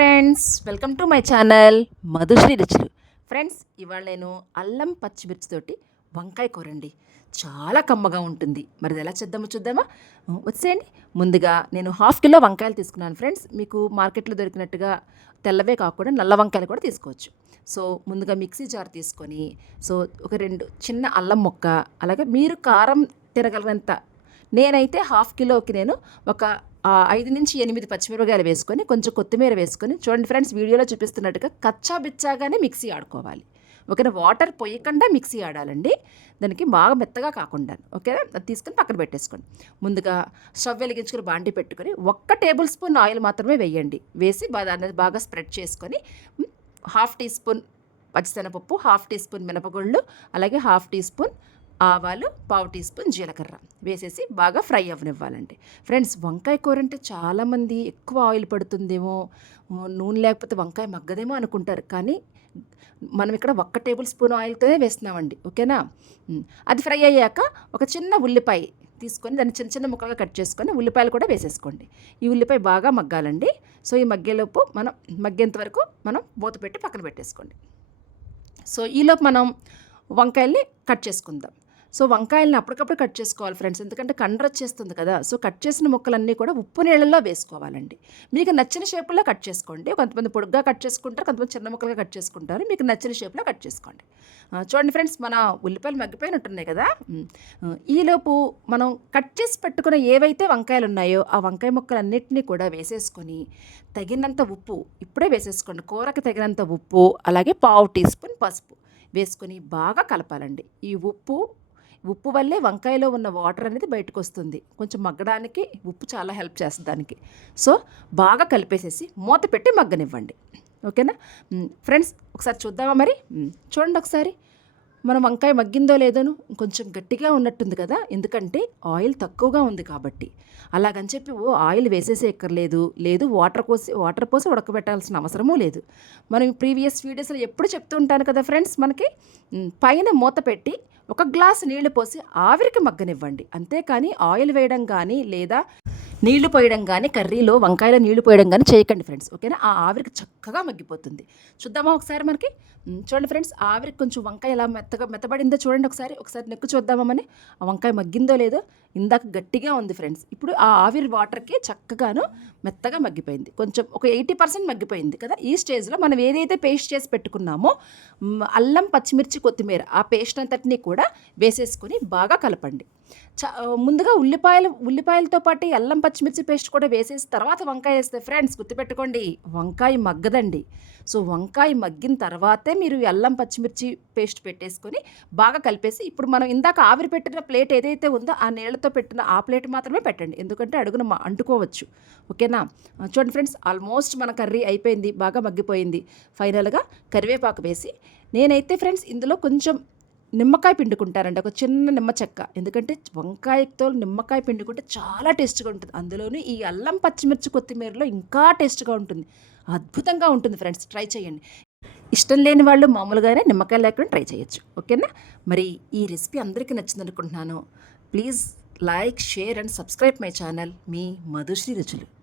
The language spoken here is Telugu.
Friends welcome to my channel Madhushri రుచులు. ఫ్రెండ్స్ ఇవాళ నేను అల్లం పచ్చిమిర్చితోటి వంకాయ కూరండి. చాలా కమ్మగా ఉంటుంది. మరి ఎలా చేద్దామో చూద్దామా? వచ్చేయండి. ముందుగా నేను హాఫ్ కిలో వంకాయలు తీసుకున్నాను ఫ్రెండ్స్. మీకు మార్కెట్లో దొరికినట్టుగా తెల్లవే కాకుండా నల్ల వంకాయలు కూడా తీసుకోవచ్చు. సో ముందుగా మిక్సీ జార్ తీసుకొని సో ఒక రెండు చిన్న అల్లం ముక్క అలాగే మీరు కారం తినగలిగినంత నేనైతే హాఫ్ కిలోకి నేను ఒక ఐదు నుంచి ఎనిమిది పచ్చిమిరపకాయలు వేసుకొని కొంచెం కొత్తిమీర వేసుకొని చూడండి ఫ్రెండ్స్ వీడియోలో చూపిస్తున్నట్టుగా కచ్చా బిచ్చాగానే మిక్సీ ఆడుకోవాలి. ఓకేనా? వాటర్ పోయకుండా మిక్సీ ఆడాలండి. దానికి బాగా మెత్తగా కాకుండా ఓకేనా? అది తీసుకొని పక్కన పెట్టేసుకోండి. ముందుగా స్టవ్ వెలిగించుకొని బాండి పెట్టుకొని ఒక్క టేబుల్ స్పూన్ ఆయిల్ మాత్రమే వేయండి. వేసి దాన్ని బాగా స్ప్రెడ్ చేసుకొని హాఫ్ టీ స్పూన్ పచ్చిశనగపప్పు హాఫ్ టీ స్పూన్ మినపగుళ్ళు అలాగే హాఫ్ టీ స్పూన్ ఆవాలు పావు టీ స్పూన్ జీలకర్ర వేసేసి బాగా ఫ్రై అవ్వనివ్వాలండి. ఫ్రెండ్స్ వంకాయ కూర అంటే చాలామంది ఎక్కువ ఆయిల్ పడుతుందేమో నూనె లేకపోతే వంకాయ మగ్గదేమో అనుకుంటారు. కానీ మనం ఇక్కడ ఒక్క టేబుల్ స్పూన్ ఆయిల్తోనే వేస్తున్నామండి. ఓకేనా? అది ఫ్రై అయ్యాక ఒక చిన్న ఉల్లిపాయ తీసుకొని దాన్ని చిన్న చిన్న ముక్కలుగా కట్ చేసుకొని ఉల్లిపాయలు కూడా వేసేసుకోండి. ఈ ఉల్లిపాయ బాగా మగ్గాలండి. సో ఈ మగ్గేలోపు మనం మగ్గేంత వరకు మనం మూత పెట్టి పక్కన పెట్టేసుకోండి. సో ఈలోపు మనం వంకాయల్ని కట్ చేసుకుందాం. సో వంకాయల్ని అప్పటికప్పుడు కట్ చేసుకోవాలి ఫ్రెండ్స్. ఎందుకంటే కండ్ర వచ్చేస్తుంది కదా. సో కట్ చేసిన ముక్కలన్నీ కూడా ఉప్పు నీళ్ళల్లో వేసుకోవాలండి. మీకు నచ్చిన షేపులో కట్ చేసుకోండి. కొంతమంది పొడుగ్గా కట్ చేసుకుంటారు కొంతమంది చిన్న ముక్కలుగా కట్ చేసుకుంటారు. మీకు నచ్చిన షేప్లో కట్ చేసుకోండి. చూడండి ఫ్రెండ్స్ మన ఉల్లిపాయలు మగ్గిపోయినట్టున్నాయి కదా. ఈలోపు మనం కట్ చేసి పెట్టుకున్న ఏవైతే వంకాయలు ఉన్నాయో ఆ వంకాయ ముక్కలన్నింటినీ కూడా వేసేసుకొని తగినంత ఉప్పు ఇప్పుడే వేసేసుకోండి. కూరకి తగినంత ఉప్పు అలాగే పావు టీ స్పూన్ పసుపు వేసుకొని బాగా కలపాలండి. ఈ ఉప్పు ఉప్పు వల్లే వంకాయలో ఉన్న వాటర్ అనేది బయటకు వస్తుంది కొంచెం మగ్గడానికి ఉప్పు చాలా హెల్ప్ చేస్తుంది దానికి. సో బాగా కలిపేసేసి మూత పెట్టి మగ్గనివ్వండి. ఓకేనా? ఫ్రెండ్స్ ఒకసారి చూద్దామా మరి? చూడండి ఒకసారి. మన వంకాయ మగ్గిందో లేదోను కొంచెం గట్టిగా ఉన్నట్టుంది కదా? ఎందుకంటే ఆయిల్ తక్కువగా ఉంది కాబట్టి. అలాగని చెప్పి ఓ ఆయిల్ వేసేసే ఎక్కర్లేదు. లేదు వాటర్ పోసి వాటర్ పోసి ఉడకబెట్టాల్సిన అవసరమూ లేదు. మనం ప్రీవియస్ వీడియోస్లో ఎప్పుడు చెప్తూ ఉంటాను కదా ఫ్రెండ్స్ మనకి? పైన మూత పెట్టి ఒక గ్లాస్ నీళ్ళు పోసి ఆవిరికి మగ్గనివ్వండి. అంతేకాని ఆయిల్ వేయడం కానీ లేదా నీళ్ళు పోయడం కానీ కర్రీలో వంకాయలో నీళ్ళు పోయడం కానీ చేయకండి ఫ్రెండ్స్. ఓకేనా? ఆ ఆవిరికి చక్కగా మగ్గిపోతుంది. చూద్దామా ఒకసారి మనకి? చూడండి ఫ్రెండ్స్ ఆవిరికి కొంచెం వంకాయ ఎలా మెత్తగా మెత్తబడిందో చూడండి ఒకసారి. ఒకసారి నెక్కు చూద్దామని ఆ వంకాయ మగ్గిందో లేదో ఇందాక గట్టిగా ఉంది ఫ్రెండ్స్. ఇప్పుడు ఆ ఆవిరి వాటర్కి చక్కగాను మెత్తగా మగ్గిపోయింది. కొంచెం ఒక ఎయిటీ పర్సెంట్ మగ్గిపోయింది కదా? ఈ స్టేజ్లో మనం ఏదైతే పేస్ట్ చేసి పెట్టుకున్నామో అల్లం పచ్చిమిర్చి కొత్తిమీర ఆ పేస్ట్ అంతటినీ కూడా వేసేసుకొని బాగా కలపండి. ముందుగా ఉల్లిపాయలు ఉల్లిపాయలతో పాటు అల్లం పచ్చిమిర్చి పేస్ట్ కూడా వేసేసి తర్వాత వంకాయ వేస్తే ఫ్రెండ్స్ గుర్తుపెట్టుకోండి వంకాయ మగ్గదండి. సో వంకాయ మగ్గిన తర్వాతే మీరు అల్లం పచ్చిమిర్చి పేస్ట్ పెట్టేసుకొని బాగా కలిపేసి ఇప్పుడు మనం ఇందాక ఆవిరి పెట్టిన ప్లేట్ ఏదైతే ఉందో ఆ నీళ్ళతో పెట్టిన ఆ ప్లేట్ మాత్రమే పెట్టండి. ఎందుకంటే అడుగున మ- అంటుకోవచ్చు. ఓకేనా? చూడండి ఫ్రెండ్స్ ఆల్మోస్ట్ మన కర్రీ అయిపోయింది బాగా మగ్గిపోయింది. ఫైనల్గా కరివేపాకు వేసి నేనైతే ఫ్రెండ్స్ ఇందులో కొంచెం నిమ్మకాయ పిండుకుంటారండి ఒక చిన్న నిమ్మ చెక్క. ఎందుకంటే వంకాయతో నిమ్మకాయ పిండుకుంటే చాలా టేస్ట్గా ఉంటుంది. అందులోనూ ఈ అల్లం పచ్చిమిర్చి కొత్తిమీరలో ఇంకా టేస్ట్గా ఉంటుంది. అద్భుతంగా ఉంటుంది ఫ్రెండ్స్ ట్రై చేయండి. ఇష్టం లేని వాళ్ళు మామూలుగానే నిమ్మకాయ లేకుండా ట్రై చేయొచ్చు. ఓకేనా? మరి ఈ రెసిపీ అందరికీ నచ్చింది అనుకుంటున్నాను please like share and subscribe my channel. మీ మధుశ్రీ రుచులు.